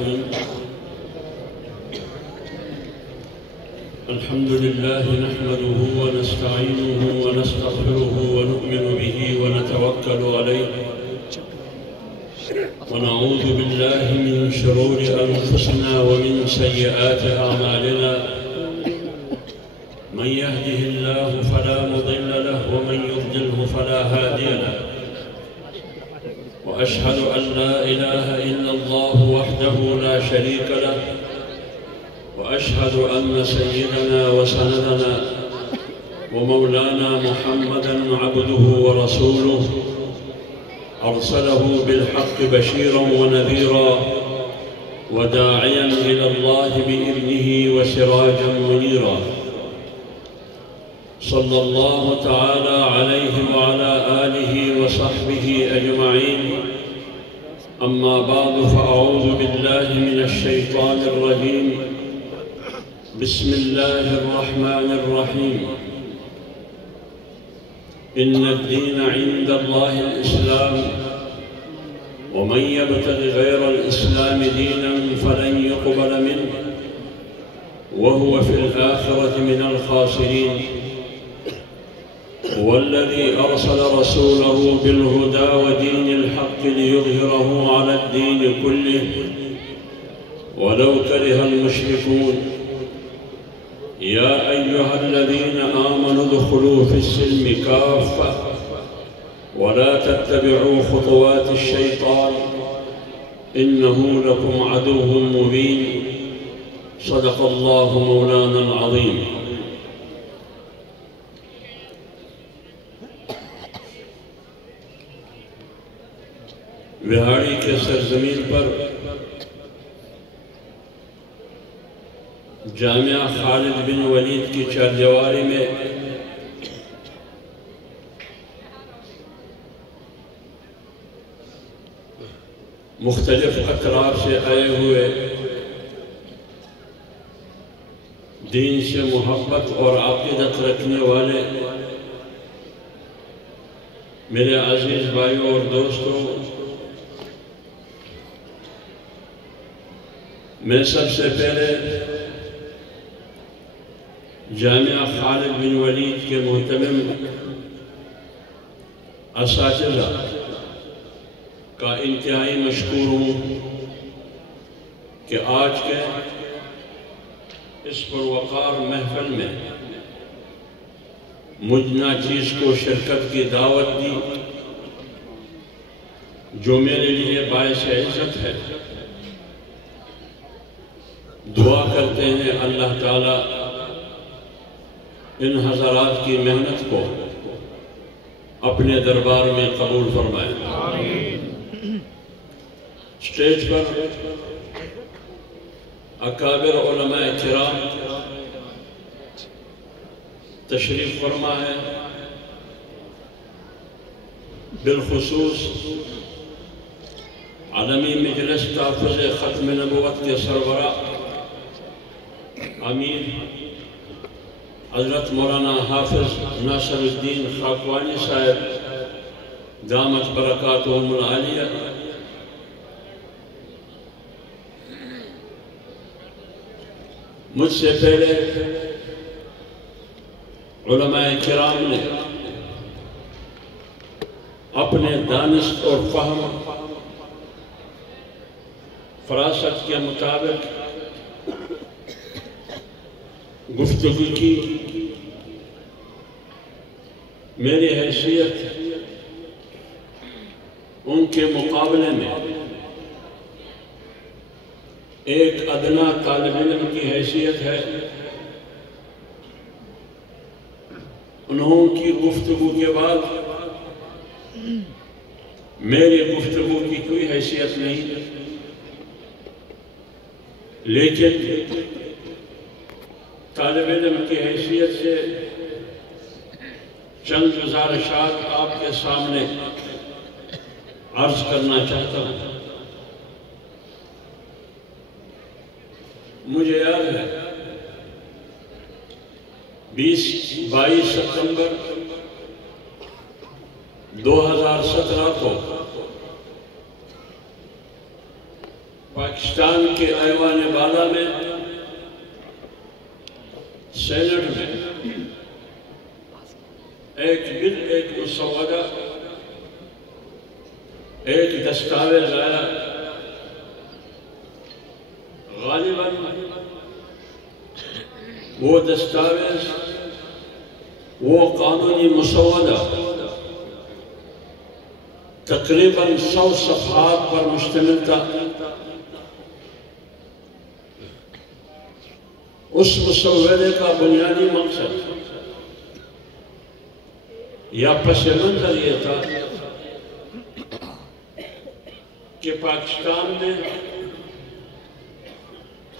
الرحيم. الحمد لله نحمده ونستعينه ونستغفره ونؤمن به ونتوكل عليه ونعوذ بالله من شرور أنفسنا ومن سيئات أعمالنا. من يهده الله فلا مضل له ومن يضلله فلا هادي له. وأشهد أن لا إله إلا الله وحده لا شريك له. وأشهد أن سيدنا وسندنا ومولانا محمدًا عبده ورسوله أرسله بالحق بشيرًا ونذيرًا وداعيًا إلى الله بإذنه وسراجًا منيرًا. صلى الله تعالى عليه وعلى آله وصحبه أجمعين. أما بعد فأعوذ بالله من الشيطان الرجيم. بسم الله الرحمن الرحيم. إن الدين عند الله الإسلام ومن يبتغ غير الإسلام دينا فلن يقبل منه وهو في الآخرة من الخاسرين. هو الذي أرسل رسوله بالهدى ودين الحق ليظهره على الدين كله ولو كره المشركون. يا أيها الذين آمنوا ادخلوا في السلم كافة ولا تتبعوا خطوات الشيطان إنه لكم عدو مبين. صدق الله مولانا العظيم. وہاڑی کے سرزمین پر جامعہ خالد بن ولید کی چاردیواری میں مختلف اطراف سے آئے ہوئے دین سے محبت اور عقیدت رکھنے والے میرے عزیز بھائیوں اور دوستوں، میں سب سے پہلے جامعہ خالد بن ولید کے محترم اساتذہ کا انتہائی مشکور ہوں کہ آج کے اس پروقار محفل میں مجھ ناچیز کو شرکت کی دعوت دی، جو میرے لیے باعث عزت ہے۔ دعا کرتے ہیں اللہ تعالیٰ ان حضرات کی محنت کو اپنے دربار میں قبول فرمائے۔ اسٹیج پر اکابر علماء کرام تشریف فرما ہے، بالخصوص عالمی مجلس تحفظ ختم نبوت کے سربراہ امیر حضرت مولانا حافظ ناصر الدین خاکوانی صاحب دامت برکاتہم العالیہ، مجھ سے پہلے علماء کرام نے اپنے دانست اور فہم فراست کے مطابق گفتگو کی۔ میری حیثیت ان کے مقابلے میں ایک ادنا طالب علم کی حیثیت ہے۔ انہوں کی گفتگو کے بعد میری گفتگو کی کوئی حیثیت نہیں، لیکن طالب علم کی حیثیت سے چند گزارشات آپ کے سامنے عرض کرنا چاہتا ہوں۔ مجھے یاد ہے 22 ستمبر 2017 کو پاکستان کے ایوان بالا میں، سینٹ میں ایک بل، ایک مسودہ، ایک دستاویز آیا، غالباً وہ دستاویز، وہ قانونی مسودہ تقریباً 100 صفحات پر مشتمل تھا۔ اس مسودے کا بنیادی مقصد یا پس منظر یہ تھا کہ پاکستان میں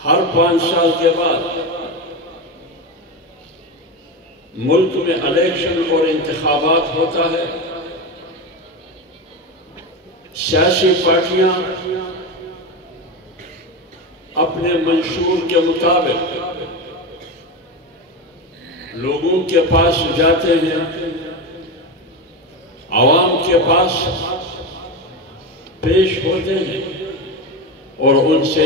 ہر 5 سال کے بعد ملک میں الیکشن اور انتخابات ہوتا ہے۔ سیاسی پارٹیاں اپنے منشور کے مطابق لوگوں کے پاس جاتے ہیں، عوام کے پاس پیش ہوتے ہیں اور ان سے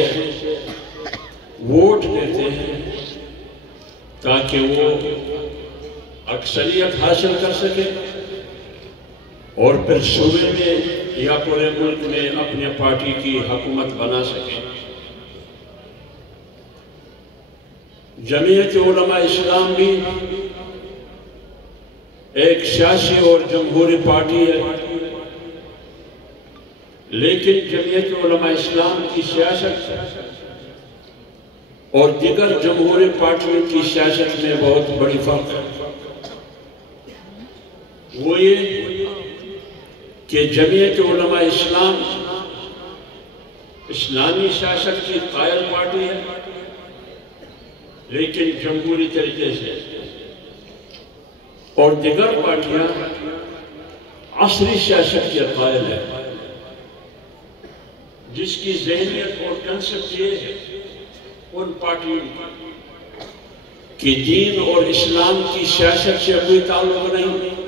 ووٹ لیتے ہیں تاکہ وہ اکثریت حاصل کر سکے اور پھر صوبے میں یا پورے ملک میں اپنے پارٹی کی حکومت بنا سکے۔ جمعیت علماء اسلام بھی ایک سیاسی اور جمہوری پارٹی ہے، لیکن جمعیت علماء اسلام کی سیاست اور دیگر جمہوری پارٹیوں کی سیاست میں بہت بڑی فرق ہے۔ وہ یہ کہ جمعیت علماء اسلام اسلامی سیاست کی قائل پارٹی ہے، لیکن جمہوری طریقے سے، اور دیگر پارٹیاں عصری سیاست کے قائل ہیں، جس کی ذہنیت اور کنسپٹ یہ ہے ان پارٹیوں کہ دین اور اسلام کی سیاست سے کوئی تعلق نہیں،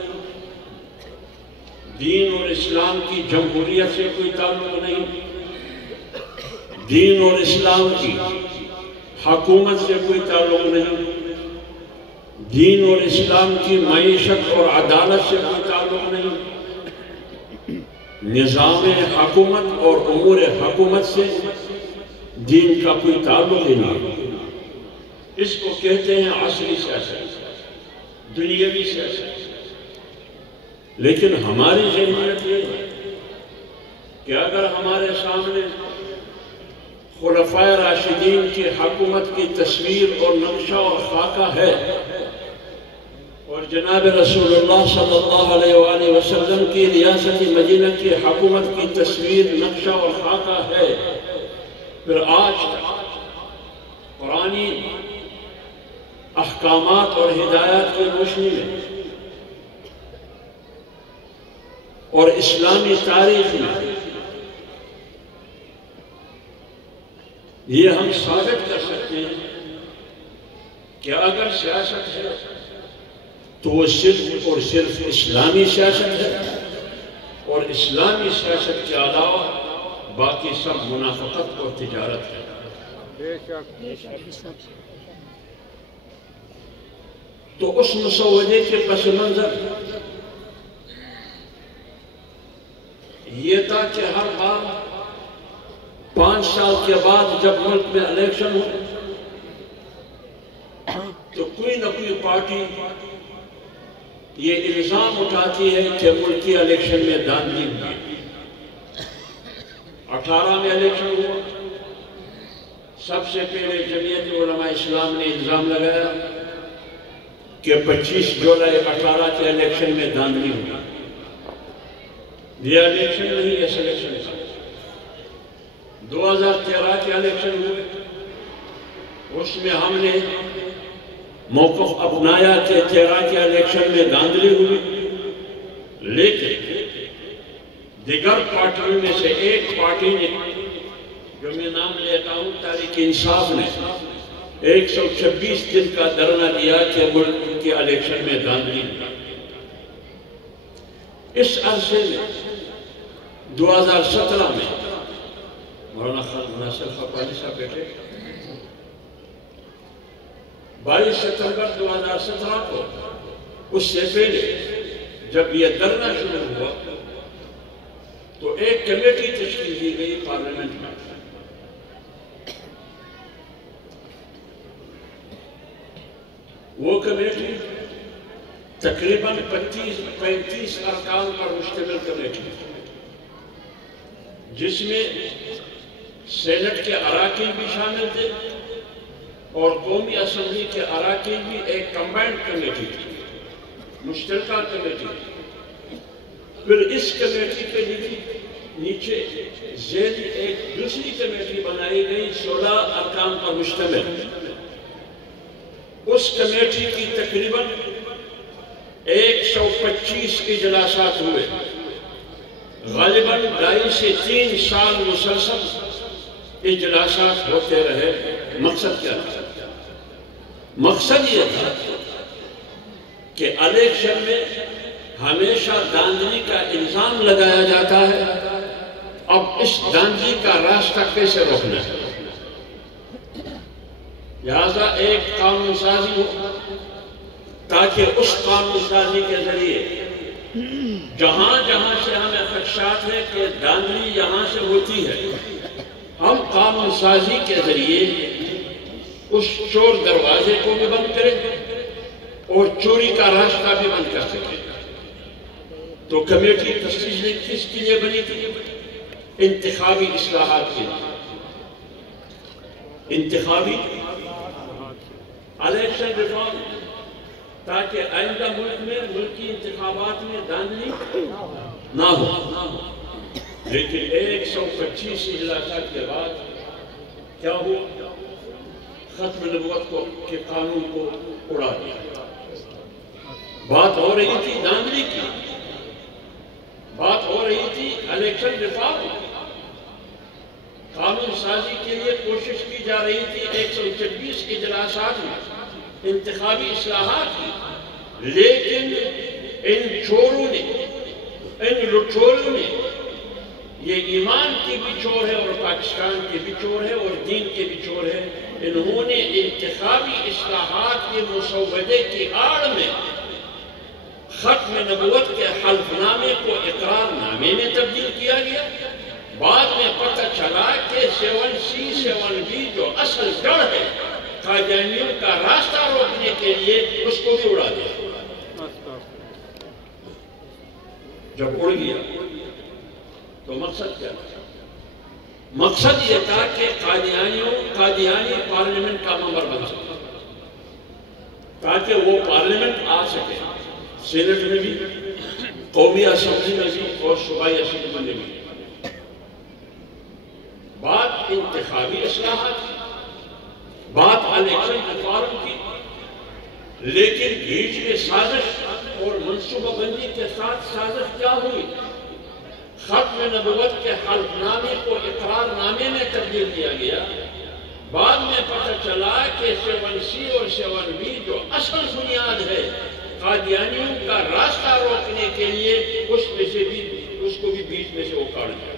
دین اور اسلام کی جمہوریت سے کوئی تعلق نہیں، دین اور اسلام کی حکومت سے کوئی تعلق نہیں، دین اور اسلام کی معیشت اور عدالت سے کوئی تعلق نہیں، نظام حکومت اور امور حکومت سے دین کا کوئی تعلق ہی نہیں۔ اس کو کہتے ہیں عصری سیاست، دنیاوی سیاست۔ لیکن ہماری ذہنیت یہ ہے کہ اگر ہمارے سامنے خلفائے راشدین کی حکومت کی تصویر اور نقشہ اور خاکہ ہے، اور جناب رسول اللہ صلی اللہ علیہ وآلہ وسلم کی ریاست مدینہ کی حکومت کی تصویر، نقشہ اور خاکہ ہے، پھر آج قرآنی احکامات اور ہدایات کی روشنی میں اور اسلامی تاریخ میں یہ ہم ثابت کر سکتے ہیں کہ اگر سیاست ہے تو وہ صرف اور صرف اسلامی سیاست ہے، اور اسلامی سیاست کے علاوہ باقی سب منافقت اور تجارت ہے۔ تو اس مسودے کے پس منظر یہ تھا کہ ہر بار 5 سال کے بعد جب ملک میں الیکشن ہو تو کوئی نہ کوئی پارٹی یہ الزام اٹھاتی ہے کہ ملکی الیکشن میں دھاندلی ہوئی۔ 18 میں الیکشن ہوا، سب سے پہلے جمعیت علماء اسلام نے الزام لگایا کہ 25 جولائی 18 کے الیکشن میں دھاندلی ہوئی۔ یہ الیکشن نہیں، اس الیکشن تھا۔ 2013 کے الیکشن ہوئے، اس میں ہم نے موقف اپنایا کہ 13 کے الیکشن میں دھاندلی ہوئی، لیکن دیگر پارٹیوں میں سے ایک پارٹی نے، جو میں نام لیتا ہوں، تحریک انصاف نے 126 دن کا دھرنا دیا کہ ملک کے الیکشن میں دھاندلی ہوئی۔ اس عرصے میں 2017 میں مولانا ناصر خقانی صاحب بیٹھے 22 ستمبر 2017 کو، اس سے پہلے جب یہ دھرنا شروع ہوا تو ایک کمیٹی تشکیل دی گئی پارلیمنٹ میں، وہ کمیٹی تقریباً 35 ارکان پر مشتمل کمیٹی، جس میں سینٹ کے اراکین بھی شامل تھے اور قومی اسمبلی کے اراکین بھی ایک کمبائنڈ کمیٹی تھی، مشترکہ کمیٹی تھی۔ پھر اس کمیٹی کے نیچے ذیل ایک دوسری کمیٹی بنائی گئی 16 ارکان پر مشتمل۔ اس کمیٹی کی تقریباً 125 اجلاسات ہوئے، غالباً 2.5 سے 3 سال مسلسل اجلاسات ہوتے رہے۔ مقصد کیا تھا؟ مقصد یہ تھا کہ الیکشن میں ہمیشہ دھاندلی کا الزام لگایا جاتا ہے، اب اس دھاندلی کا راستہ کیسے روکنا ہے؟ لہذا ایک قانون سازی ہو تاکہ اس قانون سازی کے ذریعے جہاں جہاں سے ہمیں خدشات ہے کہ دھاندلی یہاں سے ہوتی ہے، ہم قانون سازی کے ذریعے اس چور دروازے کو بھی بند کریں اور چوری کا راستہ بھی بند کر سکیں۔ تو کمیٹی تشکیل کس کے لیے بنی تھی؟ انتخابی اصلاحات کے لیے، انتخابی الیکشن ریفارم، تاکہ آئندہ ملک میں ملکی انتخابات میں دھاندلی نہ ہو۔ لیکن 125 اجلاسات کے بعد کیا ہوا؟ ختم نبوت کے قانون کو اڑا دیا۔ بات ہو رہی تھی دھاندلی کی، بات ہو رہی تھی الیکشن ریفارم، قانون سازی کے لیے کوشش کی جا رہی تھی 126 اجلاسات میں انتخابی اصلاحات کی، لیکن ان چوروں نے، ان لٹوروں نے، یہ ایمان کے بھی چور ہے اور پاکستان کے بھی چور ہے اور دین کے بھی چور ہے، انہوں نے انتخابی اصلاحات کے مسودے کی آڑ میں ختم نبوت کے حلف نامے کو اقرار نامے میں تبدیل کیا گیا۔ بعد میں پتہ چلا کہ 7C 7B جو اصل جڑ ہے قادیانیوں کا راستہ روکنے کے لیے، اس کو بھی اڑا دیا۔ جب اڑ گیا تو مقصد کیا تھا؟ مقصد یہ تھا کہ قادیانی پارلیمنٹ کا ممبر بن سکے، تاکہ وہ پارلیمنٹ آ سکے، سینٹ میں بھی، قومی اسمبلی میں بھی اور صوبائی اسمبلی میں بھی۔ بات انتخابی اصلاحات کی، بات الیکشن ریفارم کی، لیکن بیچ میں سازش اور منصوبہ بندی کے ساتھ سازش کیا ہوئی؟ ختم نبوت کے حلف نامے کو اقرار نامے میں تبدیل کیا گیا۔ بعد میں پتہ چلا کہ 7C اور 7B جو اصل بنیاد ہے قادیانیوں کا راستہ روکنے کے لیے، اس میں سے بھی، اس کو بھی بیچ میں سے اکھاڑ دیا۔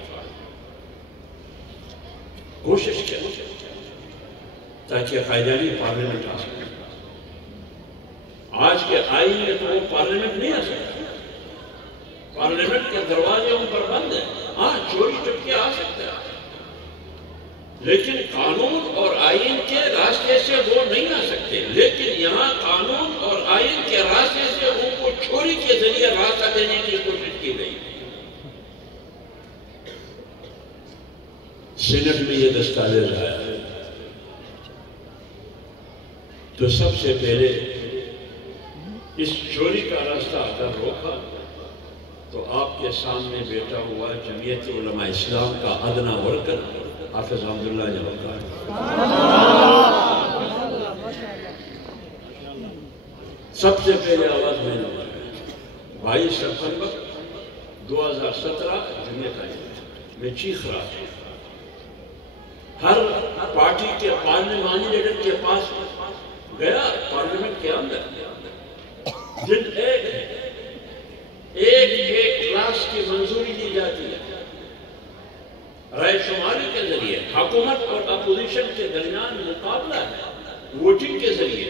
کوشش کیا تاکہ قادیانی پارلیمنٹ آ سکے۔ آج کے آئین میں تو وہ پارلیمنٹ نہیں آ سکتا، پارلیمنٹ کے دروازے ان پر بند ہیں۔ ہاں چوری چپکے آ سکتے ہیں، لیکن قانون اور آئین کے راستے سے وہ نہیں آ سکتے۔ لیکن یہاں قانون اور آئین کے راستے سے ان کو چوری کے ذریعے راستہ دینے کی کوشش کی گئی۔ سینٹ میں یہ دستاویز آیا ہے تو سب سے پہلے اس چوری کا راستہ اگر روکا تو آپ کے سامنے بیٹھا ہوا جمعیت علماء اسلام کا ادنا ورکر حافظ عبداللہ جوکر، سب سے پہلے آواز میں نے 22 ستمبر 2017 جمعیت آئی میں چیخ رہا تھا۔ ہر پارٹی کے پارلیمانی لیڈر کے پاس گیا، پارلیمنٹ کے اندر جن ایک کلاس کی منظوری دی جاتی ہے، رائے شماری کے ذریعے حکومت اور اپوزیشن کے درمیان مقابلہ ہے ووٹنگ کے ذریعے.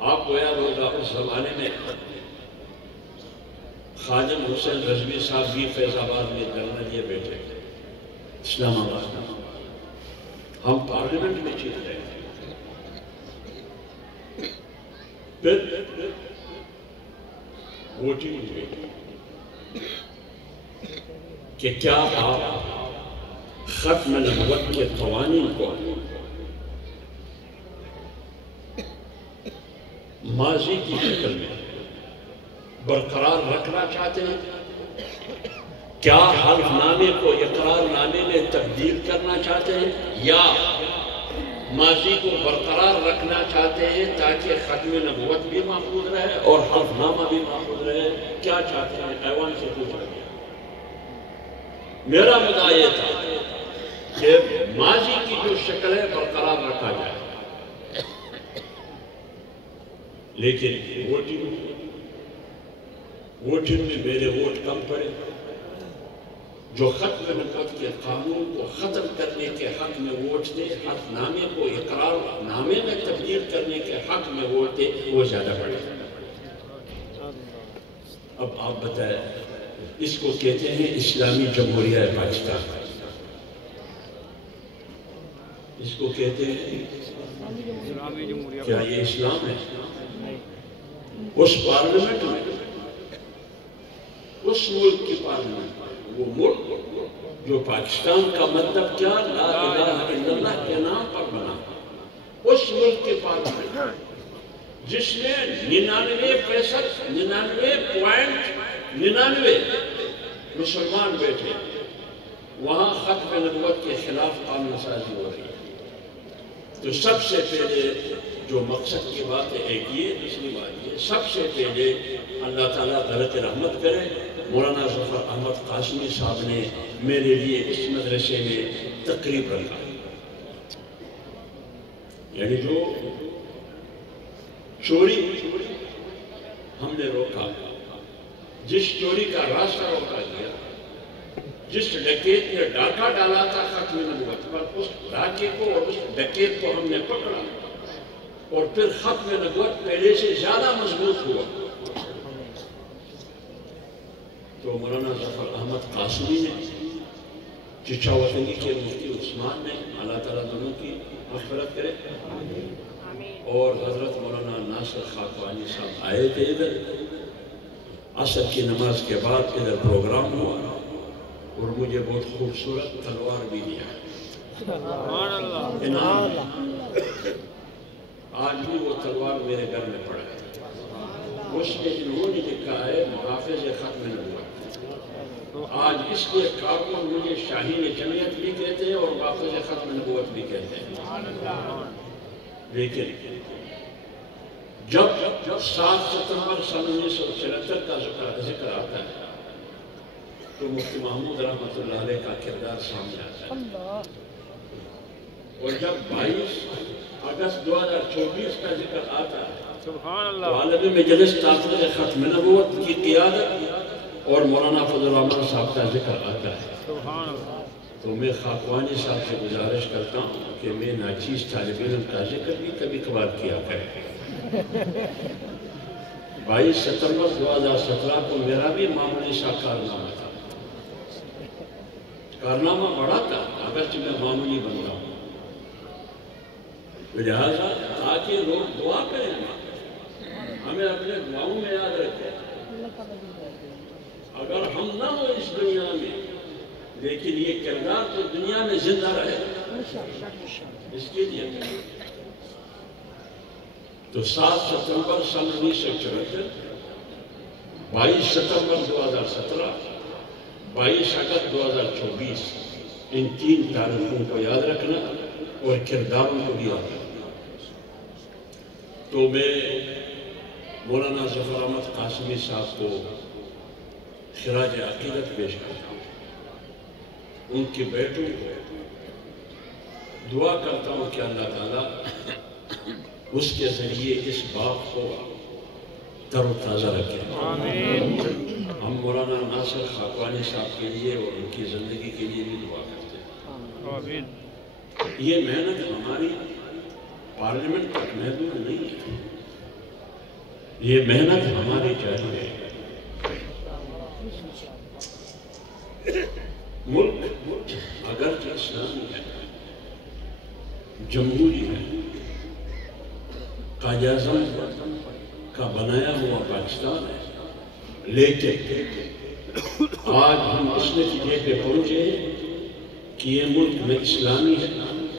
آپ کو یاد ہوگا اس زمانے میں خادم حسین رضوی صاحب بھی فیض آباد میں دھرنا لیے بیٹھے تھے اسلام آباد میں. ہم پارلیمنٹ میں چیز رہے پھر ووٹنگ ہوئی کہ کیا آپ ختم نبوت کے قوانین کو ماضی کی شکل میں برقرار رکھنا چاہتے ہیں؟ کیا حلف نامے کو اقرار نامے میں تبدیل کرنا چاہتے ہیں یا ماضی کو برقرار رکھنا چاہتے ہیں تاکہ ختم نبوت بھی محفوظ رہے اور حلف نامہ بھی محفوظ رہے؟ کیا چاہتے ہیں؟ ایوان سے پوچھ رہے ہیں. میرا مدعا یہ تھا کہ ماضی کی جو شکل ہے برقرار رکھا جائے، لیکن ووٹنگ میں میرے ووٹ کم پڑے. جو ختم نبوت کے قانون کو ختم کرنے کے حق میں ووٹ دے، حلف نامے کو اقرار نامے میں تبدیل کرنے کے حق میں ووٹ دے، وہ زیادہ بڑھے. اب آپ بتائیں، اس کو کہتے ہیں اسلامی جمہوریہ پاکستان. اس کو کہتے ہیں کیا یہ اسلام ہے؟ اس پارلیمنٹ میں، اس ملک کی پارلیمنٹ میں، وہ ملک جو پاکستان کا مطلب کیا لا الہ الا اللہ کے نام پر بنا، اس ملک کے پارلیمنٹ جس میں 99.99 مسلمان بیٹھے، وہاں ختم نبوت کے خلاف قانون سازی ہو رہی ہے. تو سب سے پہلے جو مقصد کی بات ہے ایک یہ، دوسری بات یہ، سب سے پہلے اللہ تعالیٰ غرق رحمت کرے، مولانا ظفر احمد قاسمی صاحب نے میرے لیے اس مدرسے میں تقریب رکھا. یعنی جو چوری ہم نے روکا، جس چوری کا راستہ روکا گیا، جس ڈکیت نے ڈاکہ ڈالا تھا ختم نبوت پر، اس ڈاکے کو اور اس ڈکیت کو ہم نے پکڑا اور پھر ختم نبوت پہلے سے زیادہ مضبوط ہوا. تو مولانا ظفر احمد قاسمی نے، چچا وطنی کے مفتی عثمان نے، اللہ تعالیٰ دونوں کی مغفرت کرے، اور حضرت مولانا ناصر خاکوانی صاحب آئے تھے ادھر. عصر کی نماز کے بعد ادھر پروگرام ہوا اور مجھے بہت خوبصورت تلوار بھی دیا. آج بھی وہ تلوار میرے گھر میں پڑا ہے. اس میں انہوں نے لکھا ہے محافظ ختم نبوت. آج اس کے کارکن مجھے شاہین جمعیت بھی کہتے ہیں اور محافظ ختم نبوت بھی کہتے ہیں. لیکن جب 7 ستمبر سن 1974 کا ذکر آتا ہے تو مفتی محمود رحمۃ اللہ علیہ کا کردار سامنے آتا ہے. اور جب 22 اگست 2024 کا ذکر آتا ہے تو عالم مجلس تحفظ ختم نبوت کی قیادت اور مولانا فضل الرحمان صاحب کا ذکر آتا ہے. تو میں خاکوانی صاحب سے گزارش کرتا ہوں کہ میں ناچیز طالب علم کا ذکر بھی کبھی کبھار کیا کریں. 22 ستمبر 2017 کو میرا بھی معمولی سا کارنامہ تھا. کارنامہ بڑا تھا اگرچہ میں معمولی بنتا ہوں. لہٰذا تاکہ لوگ دعا کریں، ہمیں اپنے دعاؤں میں یاد رکھیں. اگر ہم نہ ہو اس دنیا میں لیکن یہ کردار تو دنیا میں زندہ رہے، اس کے لیے تو 7 ستمبر سن 1974، 22 ستمبر 2017، 22 اگست 2024، ان 3 تاریخوں کو یاد رکھنا اور کرداروں کو بھی یاد رکھنا. تو میں مولانا ظفر احمد قاسمی صاحب کو خراج عقیدت پیش کرتا ہوں. ان کے بیٹوں کو دعا کرتا ہوں کہ اللہ تعالیٰ اس کے ذریعے اس باغ کو تر و تازہ رکھے. ہم مولانا ناصر خاقانی صاحب کے لیے اور ان کی زندگی کے لیے بھی دعا کرتے ہیں. یہ محنت ہماری پارلیمنٹ تک محدود نہیں ہے، یہ محنت ہماری جاری ہے. ملک اگرچہ اسلامی ہے، جمہوری ہے، قائد اعظم کا بنایا ہوا پاکستان ہے، لیکن آج ہم اس نتیجے پہ پہنچے کہ یہ ملک میں اسلامی ہے